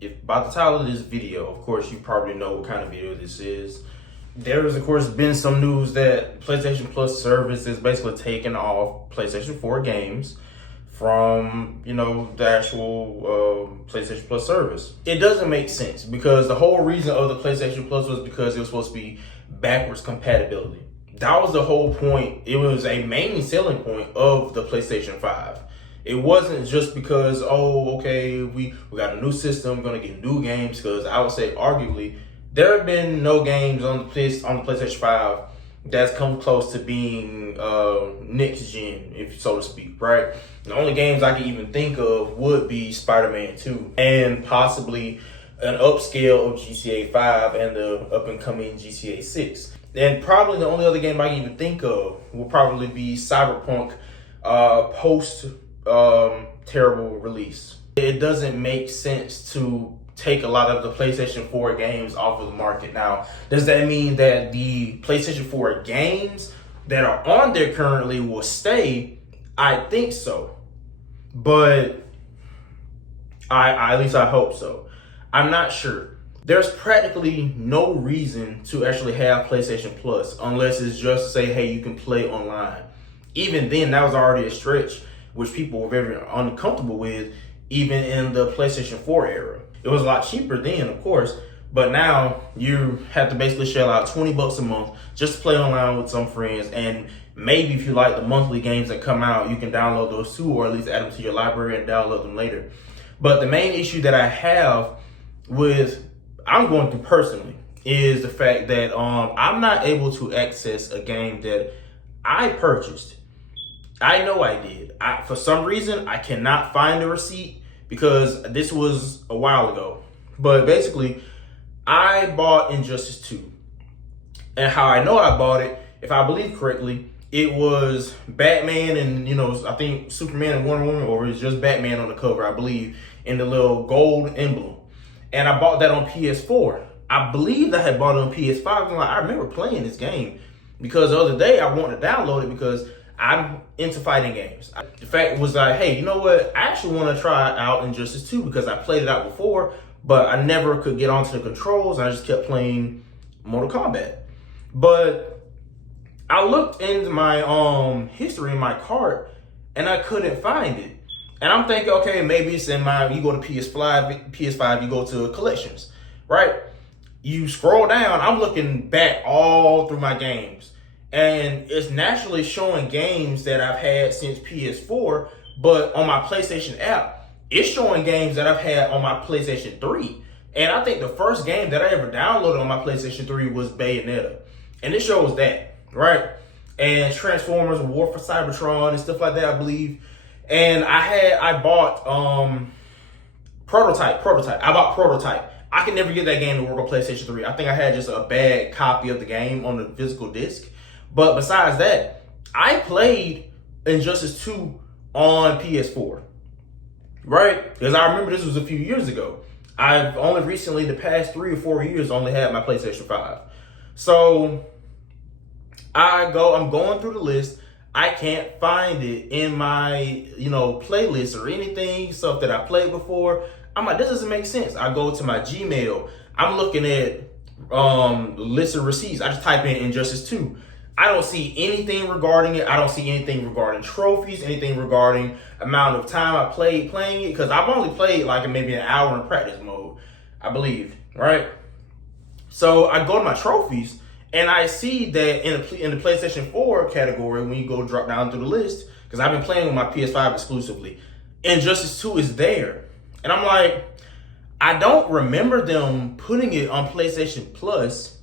If by the title of this video, of course, you probably know what kind of video this is. There has, of course, been some news that PlayStation Plus service is basically taking off PlayStation 4 games from, the actual PlayStation Plus service. It doesn't make sense because the whole reason of the PlayStation Plus was because it was supposed to be backwards compatibility. That was the whole point. It was a main selling point of the PlayStation 5. It wasn't just because, we got a new system, gonna get new games, because I would say arguably there have been no games on the PlayStation 5 that's come close to being next gen, if so to speak, right? The only games I can even think of would be Spider-Man 2 and possibly an upscale of GTA 5 and the up and coming GTA 6. And probably the only other game I can even think of will probably be Cyberpunk post terrible release. It doesn't make sense to take a lot of the PlayStation 4 games off of the market. Now, does that mean that the PlayStation 4 games that are on there currently will stay? I think so. But at least I hope so. I'm not sure. There's practically no reason to actually have PlayStation Plus unless it's just to say, hey, you can play online. Even then, that was already a stretch, which people were very uncomfortable with, even in the PlayStation 4 era. It was a lot cheaper then, of course, but now you have to basically shell out $20 a month just to play online with some friends. And maybe if you like the monthly games that come out, you can download those too, or at least add them to your library and download them later. But the main issue that I have I'm going through personally, is the fact that I'm not able to access a game that I purchased. I know I did. For some reason, I cannot find the receipt because this was a while ago. But basically, I bought Injustice 2. And how I know I bought it, if I believe correctly, it was Batman and, I think Superman and Wonder Woman, or it's just Batman on the cover, I believe, in the little gold emblem. And I bought that on PS4. I believe I had bought it on PS5. I remember playing this game because the other day I wanted to download it because I'm into fighting games. The fact was like, hey, you know what? I actually want to try out Injustice 2 because I played it out before, but I never could get onto the controls. I just kept playing Mortal Kombat. But I looked into my history in my cart and I couldn't find it. And I'm thinking, okay, maybe it's in you go to PS5, you go to collections, right? You scroll down, I'm looking back all through my games. And it's naturally showing games that I've had since PS4, but on my PlayStation app, it's showing games that I've had on my PlayStation 3. And I think the first game that I ever downloaded on my PlayStation 3 was Bayonetta. And it shows that, right? And Transformers, War for Cybertron, and stuff like that, I believe. And I bought Prototype. I bought Prototype. I could never get that game to work on PlayStation 3. I think I had just a bad copy of the game on the physical disc. But besides that, I played Injustice 2 on PS4, right? Because I remember this was a few years ago. I've only recently, the past 3 or 4 years, only had my PlayStation 5. So I'm going through the list. I can't find it in my, playlist or anything, stuff that I played before. I'm like, this doesn't make sense. I go to my Gmail. I'm looking at list of receipts. I just type in Injustice 2. I don't see anything regarding it. I don't see anything regarding trophies, anything regarding amount of time I played playing it, because I've only played like maybe an hour in practice mode, I believe, right? So I go to my trophies, and I see that in the PlayStation 4 category, when you go drop down through the list, because I've been playing with my PS5 exclusively, Injustice 2 is there. And I'm like, I don't remember them putting it on PlayStation Plus,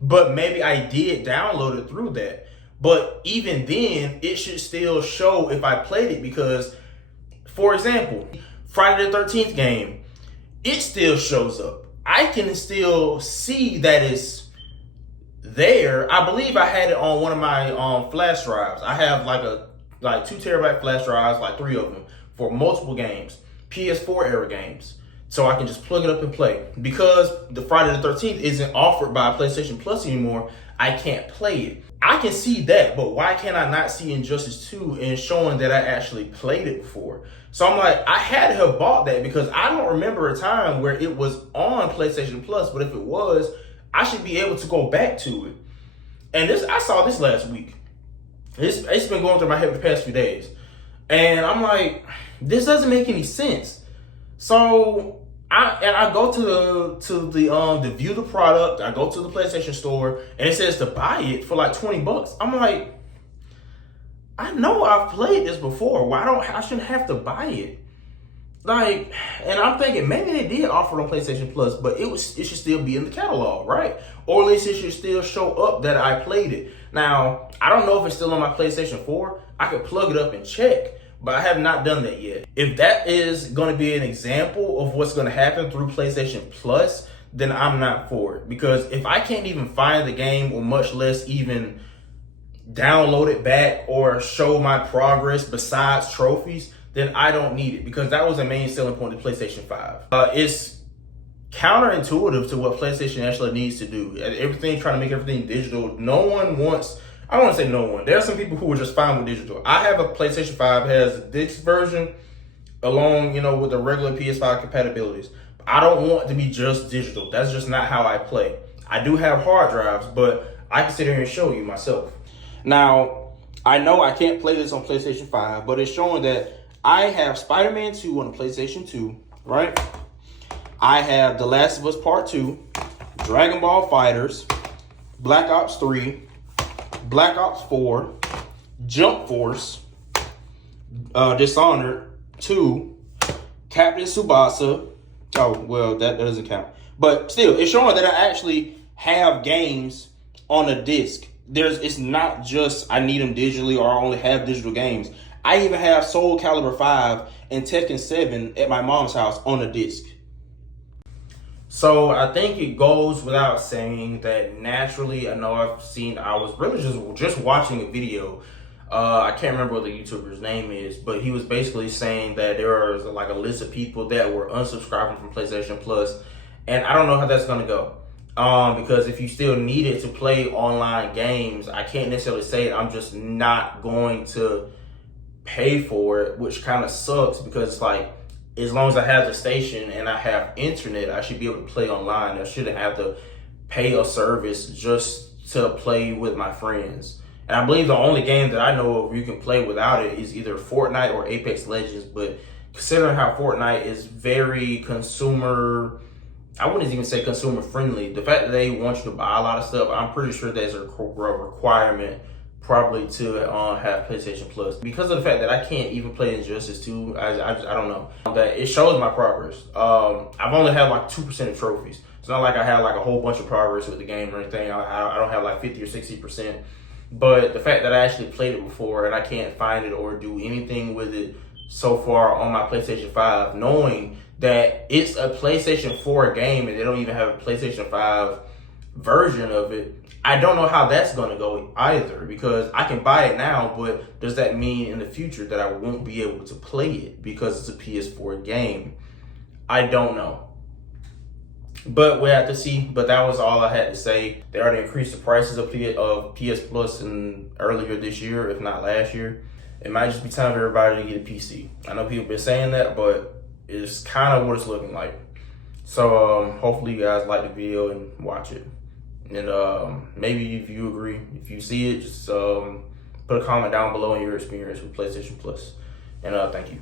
but maybe I did download it through that. But even then, it should still show if I played it because, for example, Friday the 13th game, it still shows up. I can still see that it's there. I believe I had it on one of my flash drives. I have like 2 terabyte flash drives, like 3 of them, for multiple games, PS4 era games. So I can just plug it up and play. Because the Friday the 13th isn't offered by PlayStation Plus anymore, I can't play it. I can see that, but why can't I not see Injustice 2 and showing that I actually played it before? So I'm like, I had to have bought that because I don't remember a time where it was on PlayStation Plus, but if it was, I should be able to go back to it. And I saw this last week. It's been going through my head the past few days. And I'm like, this doesn't make any sense. So I go to the view the product. I go to the PlayStation Store and it says to buy it for like $20. I'm like, I know I've played this before. I shouldn't have to buy it? Like, and I'm thinking maybe they did offer it on PlayStation Plus, but it should still be in the catalog, right? Or at least it should still show up that I played it. Now, I don't know if it's still on my PlayStation 4. I could plug it up and check, but I have not done that yet. If that is going to be an example of what's going to happen through PlayStation Plus, then I'm not for it. Because if I can't even find the game, or much less even download it back or show my progress besides trophies, then I don't need it, because that was the main selling point of PlayStation 5. It's counterintuitive to what PlayStation actually needs to do. Everything, trying to make everything digital. No one wants, I don't want to say no one. There are some people who are just fine with digital. I have a PlayStation 5, has a disc version along, with the regular PS5 compatibilities. I don't want to be just digital. That's just not how I play. I do have hard drives, but I can sit here and show you myself. Now, I know I can't play this on PlayStation 5, but it's showing that I have Spider-Man 2 on the PlayStation 2, right? I have The Last of Us Part 2, Dragon Ball FighterZ, Black Ops 3, Black Ops 4, Jump Force, Dishonored 2, Captain Tsubasa. Oh, well, that doesn't count. But still, it's showing that I actually have games on a disc. It's not just I need them digitally or I only have digital games. I even have Soul Calibur 5 and Tekken 7 at my mom's house on a disc. So I think it goes without saying that naturally, I was really just watching a video. I can't remember what the YouTuber's name is, but he was basically saying that there was like a list of people that were unsubscribing from PlayStation Plus, and I don't know how that's gonna go. Because if you still need it to play online games, I can't necessarily say I'm just not going to pay for it, which kind of sucks, because it's like, as long as I have the station and I have internet, I should be able to play online. I shouldn't have to pay a service just to play with my friends. And I believe the only game that I know of you can play without it is either Fortnite or Apex Legends. But considering how Fortnite is very consumer, I wouldn't even say consumer friendly, the fact that they want you to buy a lot of stuff, I'm pretty sure there's a requirement probably to have PlayStation Plus. Because of the fact that I can't even play Injustice 2, I don't know. That it shows my progress. I've only had like 2% of trophies. It's not like I had like a whole bunch of progress with the game or anything. I don't have like 50 or 60%. But the fact that I actually played it before and I can't find it or do anything with it so far on my PlayStation 5, knowing that it's a PlayStation 4 game and they don't even have a PlayStation 5 version of it, I don't know how that's going to go either, because I can buy it now, but does that mean in the future that I won't be able to play it because it's a PS4 game? I don't know. But we have to see. But that was all I had to say. They already increased the prices of PS Plus earlier this year, if not last year. It might just be time for everybody to get a PC. I know people have been saying that, but it's kind of what it's looking like. So hopefully you guys like the video and watch it. And maybe if you agree, if you see it, just put a comment down below on your experience with PlayStation Plus. And thank you.